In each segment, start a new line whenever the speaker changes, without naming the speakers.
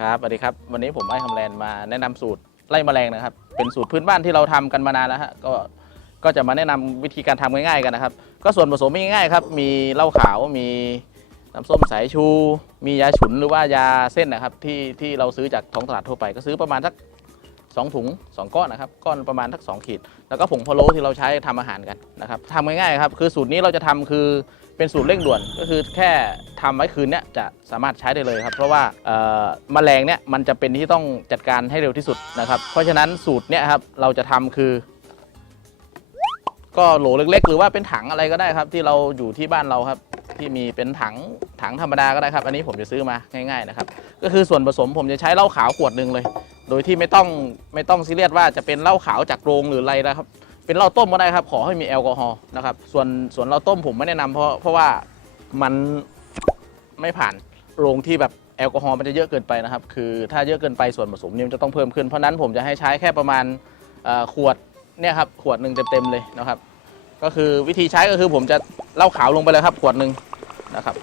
ครับสวัสดีครับ วันนี้ผมไอ้คำแลนมาแนะนำสูตรไล่แมลงนะครับ เป็นสูตรพื้นบ้านที่เราทำกันมานานแล้วฮะก็ก็จะมาแนะนำวิธีการทำง่ายๆกันนะครับ ก็ส่วนผสมง่ายๆครับ มีเหล้าขาวมีน้ำส้มสายชู มียาฉุนหรือว่ายาเส้นนะครับที่ที่เราซื้อจากท้องตลาดทั่วไป ก็ซื้อประมาณสัก สองถุงสองก้อนนะครับ ก้อนประมาณสักสองขีด แล้วก็ผงพะโล้ที่เราใช้ทำอาหารกันนะครับทำง่ายๆครับ คือสูตรนี้เราจะทำคือเป็นสูตรเร่งด่วน ก็คือแค่ทำไว้คืนเนี้ยจะสามารถใช้ได้เลยครับ เพราะว่าแมลงเนี่ยมันจะเป็นที่ต้องจัดการให้เร็วที่สุดนะครับ เพราะฉะนั้นสูตรเนี่ยครับเราจะทำคือ ก็โหลเล็ก ๆ หรือว่าเป็นถังอะไรก็ได้ครับ ที่เราอยู่ที่บ้านเราครับที่มีเป็นถังถังธรรมดาก็ได้ครับ อันนี้ผมจะซื้อมาง่ายๆนะครับ ก็คือส่วนผสมผมจะใช้เหล้าขาวขวดหนึ่งเลย โดยที่ไม่ต้องไม่ต้องซีเรียสว่าจะเป็นเหล้าขาวจากโรงหรืออะไรนะครับ เป็นเหล้าต้มก็ได้ครับ ขอให้มีแอลกอฮอล์นะครับ ส่วนส่วนเหล้าต้มผมไม่แนะนำเพราะเพราะว่ามันไม่ผ่านโรงที่แบบแอลกอฮอล์มันจะเยอะเกินไปนะครับ คือถ้าเยอะเกินไปส่วนผสมนี่มันจะต้องเพิ่มขึ้น เพราะฉะนั้นผมจะให้ใช้แค่ประมาณเอ่อขวดเนี่ยครับขวดหนึ่งเต็มๆเลยนะครับ ก็คือวิธีใช้ก็คือผมจะเหล้าขาวลงไปเลยครับขวดหนึ่งนะครับ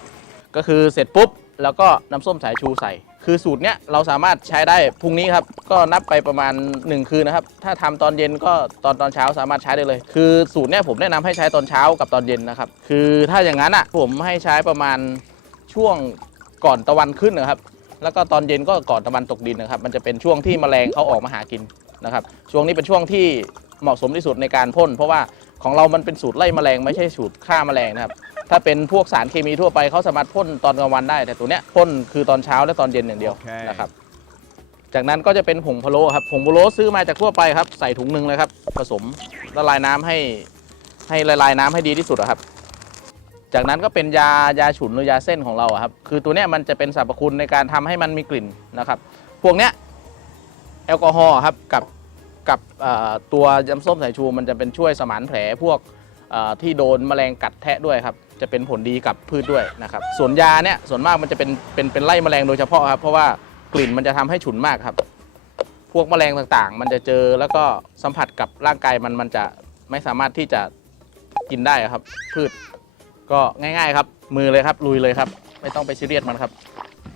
ก็คือเสร็จปุ๊บแล้วก็น้ำส้มสายชูใส่ คือสูตรเนี้ยเราสามารถใช้ได้พรุ่งนี้ครับ ก็นับไปประมาณ 1 คืนนะครับ ถ้าทำตอนเย็นก็ตอนตอนเช้าสามารถใช้ได้เลย คือสูตรเนี้ยผมแนะนำให้ใช้ตอนเช้ากับตอนเย็นนะครับ คือถ้าอย่างนั้นอะผมให้ใช้ประมาณช่วงก่อนตะวันขึ้นนะครับ แล้วก็ตอนเย็นก็ก่อนตะวันตกดินนะครับ มันจะเป็นช่วงที่แมลงเขาออกมาหากินนะครับ ช่วงนี้เป็นช่วงที่เหมาะสมที่สุดในการพ่น เพราะว่าของเรามันเป็นสูตรไล่แมลงไม่ใช่สูตรฆ่าแมลงนะครับ ถ้าเป็นพวกสารเคมีทั่วไปเขาสามารถพ่นตอนกลางวันได้แต่ตัวเนี้ยพ่นคือตอนเช้าและตอนเย็นอย่างเดียว
โอเค
นะครับจากนั้นก็จะเป็นผงพะโล้ครับผงพะโล้ซื้อมาจากทั่วไปครับใส่ถุงหนึ่งเลยครับผสมละลายน้ำให้ให้ละลายน้ำให้ดีที่สุดอะครับ จากนั้นก็เป็นยายาฉุนหรือยาเส้นของเราอะครับคือตัวเนี้ยมันจะเป็นสรรพคุณในการทำให้มันมีกลิ่นนะครับ พวกเนี้ยแอลกอฮอล์ครับกับกับเอ่อตัวยำส้มสายชูมันจะเป็นช่วยสมานแผลพวกเอ่อที่โดนแมลงกัดแทะด้วยครับ จะเป็นผลดีกับพืชด้วยนะครับส่วนยาเนี่ยส่วนมากมันจะเป็นเป็นเป็นไล่แมลงโดยเฉพาะครับเพราะว่ากลิ่นมันจะทำให้ฉุนมากครับ พวกแมลงต่างๆ มันจะเจอแล้วก็สัมผัสกับร่างกายมันมันจะไม่สามารถที่จะกินได้ครับ พืช ก็ง่าย ๆ ครับ มือเลยครับลุยเลยครับ ไม่ต้องไปซีเรียสมันครับ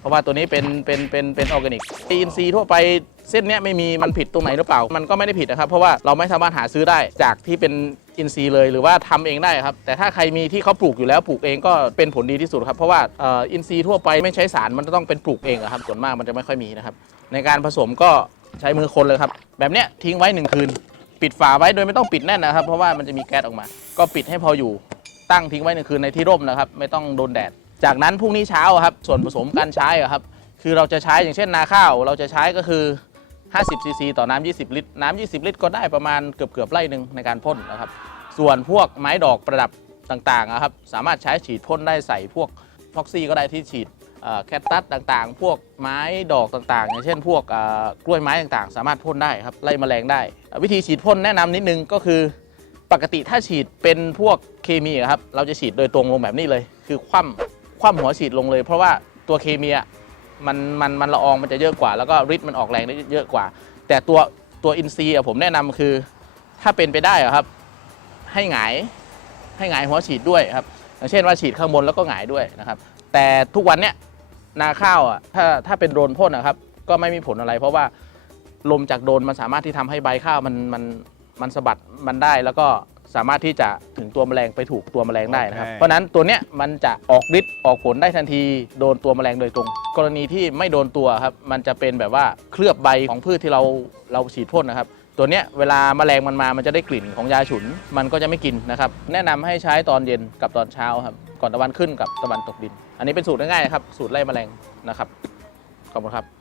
เพราะว่าตัวนี้เป็นเป็นเป็นเป็นออร์แกนิกอินซีทั่วไปเส้นเนี้ยไม่มีมันผิดตรงไหนหรือเปล่า มันก็ไม่ได้ผิดนะครับ เพราะว่าเราไม่สามารถหาซื้อได้จากที่เป็น อินซีเลยหรือว่าทำเองได้ครับ แต่ถ้าใครมีที่เขาปลูกอยู่แล้วปลูกเองก็เป็นผลดีที่สุดครับ เพราะว่าอ,อ,อินซีทั่วไปไม่ใช้สารมันจะต้องเป็นปลูกเองครับส่วนมากมันจะไม่ค่อยมีนะครับ ในการผสมก็ใช้มือคนเลยครับ แบบเนี้ยทิ้งไว้หนึ่งคืน ปิดฝาไว้โดยไม่ต้องปิดแน่นนะครับ เพราะว่ามันจะมีแก๊สออกมา ก็ปิดให้พออยู่ตั้งทิ้งไว้หนึ่งคืนในที่ร่มนะครับ ไม่ต้องโดนแดด จากนั้นพรุ่งนี้เช้าครับ ส่วนผสมการใช้ครับ คือเราจะใช้อย่างเช่นนาข้าว เราจะใช้ก็คือ50ซีซีต่อน้ำ20 ลิตร น้ำ20 ลิตรก็ได้ประมาณเกือบเกือบไร่หนึ่งในการพ่นนะครับ ส่วนพวกไม้ดอกประดับต่างๆอะครับสามารถใช้ฉีดพ่นได้ใส่พวกฟ็อกซี่ก็ได้ที่ฉีดแคตตัสต่างๆ พวกไม้ดอกต่างๆ อย่างเช่น พวกกล้วยไม้ต่างๆ สามารถพ่นได้ครับไล่แมลงได้ วิธีฉีดพ่นแนะนำนิดนึงก็คือ ปกติถ้าฉีดเป็นพวกเคมีครับเราจะฉีดโดยตรงลงแบบนี้เลย คือคว่ำคว่ำหัวฉีดลงเลย เพราะว่าตัวเคมีมันมันมันละอองมันจะเยอะกว่า แล้วก็ฤทธิ์มันออกแรงได้เยอะกว่า แต่ตัวตัวอินซีย์ผมแนะนำคือถ้าเป็นไปได้ครับ ให้หงายให้หงายหัวฉีดด้วยครับอย่างเช่นว่าฉีดข้างบนแล้วก็หงายด้วยนะครับ แต่ทุกวันเนี้ยนาข้าวอะถ้าถ้าเป็นโดรนพ่นนะครับ ก็ไม่มีผลอะไร เพราะว่าลมจากโดรนมันสามารถที่ทำให้ใบข้าวมันมันมันสะบัดมันได้แล้วก็สามารถที่จะถึงตัวแมลงไปถูกตัวแมลงได้นะครับ
โอเค
เพราะฉะนั้นตัวเนี้ยมันจะออกฤทธิ์ออกผลได้ทันทีโดนตัวแมลงโดยตรง กรณีที่ไม่โดนตัวครับมันจะเป็นแบบว่าเคลือบใบของพืชที่เราเราฉีดพ่นนะครับ ตัวเนี้ยเวลาแมลงมันมามันจะได้กลิ่นของยาฉุน มันก็จะไม่กินนะครับ แนะนำให้ใช้ตอนเย็นกับตอนเช้าครับ ก่อนตะวันขึ้นกับตะวันตกดิน อันนี้เป็นสูตรง่ายๆครับ สูตรไล่แมลงนะครับ ขอบคุณครับ